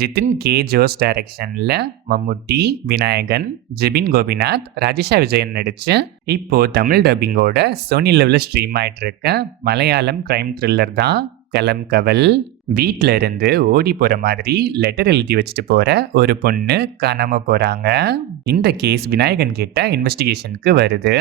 Jithin K Jose டைரக்ஷன்ல மம்முட்டி, விநாயகன், ஜிபின் கோபிநாத், ராஜேஷா விஜயன் நடிச்சு இப்போ தமிழ் டப்பிங்கோட சோனி லெவலில் ஸ்ட்ரீம் ஆயிட்டு இருக்க மலையாளம் கிரைம் த்ரில்லர் தான் கலம் கவல். வீட்டில இருந்து ஓடி போற மாதிரி லெட்டர் எழுதி வச்சுட்டு போற ஒரு பொண்ணு காணாம போறாங்க. இந்த கேஸ் விநாயகன் கிட்ட இன்வெஸ்டிகேஷனுக்கு வருது.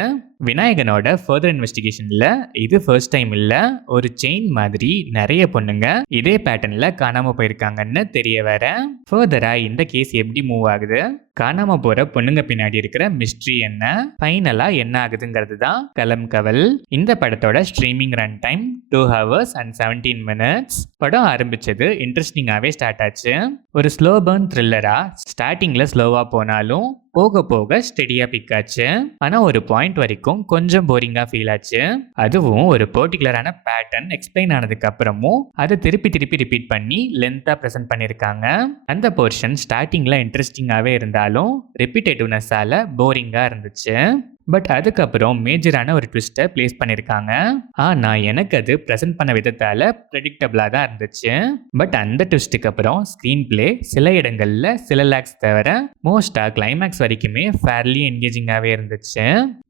விநாயகனோட ஃபர்தர் இன்வெஸ்டிகேஷன்ல இது ஃபர்ஸ்ட் டைம் இல்ல, ஒரு செயின் மாதிரி நிறைய பொண்ணுங்க இதே பேட்டர்ன்ல காணாம போயிருக்காங்கன்னு தெரிய வர. ஃபர்தரா இந்த கேஸ் எப்படி மூவ் ஆகுது, காணாம போற பொண்ணுங்க பின்னாடி இருக்கிற மிஸ்ட்ரி என்ன, ஃபைனலா என்ன ஆகுதுங்கிறது தான் கலம் கவல். இந்த படத்தோட streaming run time 2 hours and 17 minutes. படம் ஆரம்பிச்சது இன்ட்ரெஸ்டிங்காவே ஸ்டார்ட் ஆச்சு. ஒரு ஸ்லோ பர்ன் த்ரில்லரா ஸ்டார்டிங்ல ஸ்லோவா போனாலும் போக போக ஸ்டெடியா பிக் ஆச்சு. ஆனா ஒரு பாயிண்ட் வரைக்கும் கொஞ்சம் போரிங்கா ஃபீல் ஆச்சு. அதுவும் ஒரு பர்டிகுலரான பேட்டர்ன் எக்ஸ்பிளைன் ஆனதுக்கு அப்புறமும் அதை திருப்பி திருப்பி ரிப்பீட் பண்ணி லென்த்தா ப்ரெசென்ட் பண்ணிருக்காங்க. அந்த போர்ஷன் ஸ்டார்டிங்ல இன்ட்ரெஸ்டிங்காவே இருந்தாலும் ரிப்பீட்டேட்டிவ்னஸால போரிங்கா இருந்துச்சு. பட் அதுக்கப்புறம் மேஜரான ஒரு ட்விஸ்ட்டை பிளேஸ் பண்ணியிருக்காங்க. ஆனால் எனக்கு அது ப்ரெசென்ட் பண்ண விதத்தால் ப்ரெடிக்டபிளாக தான் இருந்துச்சு. பட் அந்த ட்விஸ்ட்டுக்கு அப்புறம் ஸ்க்ரீன் பிளே சில இடங்களில் சில லேக்ஸ் தவிர மோஸ்ட்டாக கிளைமேக்ஸ் வரைக்குமே ஃபேர்லி என்கேஜிங்காகவே இருந்துச்சு.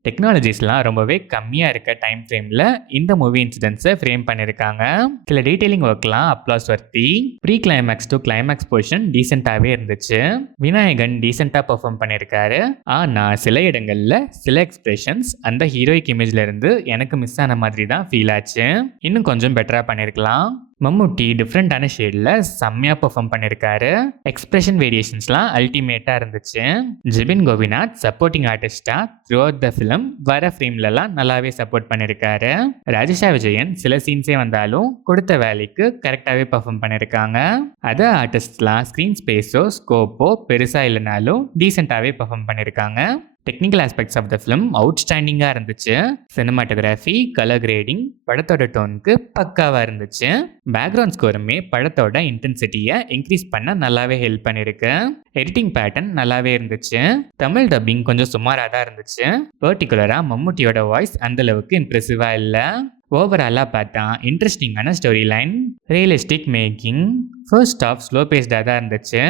டெக்னாலஜிஸ்லாம் ரொம்பவே கம்மியாக இருக்க டைம் ஃப்ரேமில் இந்த மூவி இன்சிடென்ட்ஸை ஃப்ரேம் பண்ணியிருக்காங்க. சில டீட்டெயிலிங் ஒர்க்லாம் applause worthy. Pre climax to climax portion டீசெண்டாகவே இருந்துச்சு. விநாயகன் டீசெண்டாக பெர்ஃபார்ம் பண்ணியிருக்காரு. ஆனால் சில இடங்களில் சில எக்ஸ்பிரஷன்ஸ் அந்த ஹீரோயிக் இமேஜ்ல இருந்து எனக்கு மிஸ் ஆன மாதிரி தான் ஃபீல் ஆச்சு. இன்னும் கொஞ்சம் பெட்டரா பண்ணிருக்கலாம். மம்முட்டி டிஃப்ரெண்டான ஷேட்ல செம்மையா பெர்ஃபார்ம் பண்ணிருக்காரு. எக்ஸ்பிரஷன் வேரியேஷன்ஸ்லாம் அல்டிமேட்டா இருந்துச்சு. ஜிபின் கோபிநாத் சப்போர்ட்டிங் ஆர்டிஸ்டா த்ரூ அவுட் த ஃபிலிம் வர ஃப்ரேம்லலாம் நல்லாவே சப்போர்ட் பண்ணிருக்காரு. ராஜேஷா விஜயன் சில சீன்ஸே வந்தாலும் கொடுத்த வேலைக்கு கரெக்டாவே பெர்ஃபார்ம் பண்ணிருக்காங்க. அதர் ஆர்டிஸ்ட்லாம் ஸ்கிரீன் ஸ்பேஸோ ஸ்கோப்போ பெருசா இல்லைனாலும் டீசெண்டாவே பெர்ஃபார்ம் பண்ணிருக்காங்க. Technical aspects of the film அவுட்ஸ்டாண்டிங்காக இருந்துச்சு. சினிமாட்டோகிராஃபி, கலர் கிரேடிங் படத்தோட டோனுக்கு பக்காவாக இருந்துச்சு. பேக்ரவுண்ட் ஸ்கோருமே படத்தோட இன்டென்சிட்டியை இன்க்ரீஸ் பண்ண நல்லாவே ஹெல்ப் பண்ணியிருக்கு. எடிட்டிங் பேட்டர்ன் நல்லாவே இருந்துச்சு. தமிழ் டப்பிங் கொஞ்சம் சுமாராக தான் இருந்துச்சு. பர்டிகுலராக மம்முட்டியோட வாய்ஸ் அந்த அளவுக்கு இம்ப்ரெசிவாக இல்லை. ஓவராலாக பார்த்தா இன்ட்ரெஸ்டிங்கான story line, realistic making, first half slow பேஸ்டாக தான் இருந்துச்சு.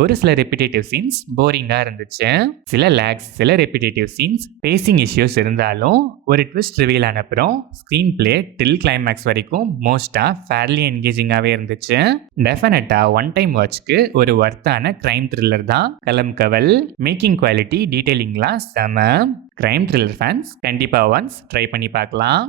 ஒரு சில ரெப்பிடேட்டிவ் சீன்ஸ் போரிங்காக இருந்துச்சு. சில லேக்ஸ், சில ரெப்பிடேட்டிவ் சீன்ஸ் பேசிங் இஷ்யூஸ் இருந்தாலும் ஒரு ட்விஸ்ட் ரிவீல் ஆன அப்புறம் ஸ்க்ரீன் பிளே டில் கிளைமேக்ஸ் வரைக்கும் மோஸ்ட்டாக ஃபேர்லி என்கேஜிங்காகவே இருந்துச்சு. டெஃபினட்டாக ஒன் டைம் வாட்ச்க்கு ஒரு ஒர்த்தான கிரைம் த்ரில்லர் தான் கலம் கவல். மேக்கிங் குவாலிட்டி, டீட்டெயிலிங்லாம் செம. கிரைம் த்ரில்லர் ஃபேன்ஸ் கண்டிப்பாக ஒன்ஸ் ட்ரை பண்ணி பார்க்கலாம்.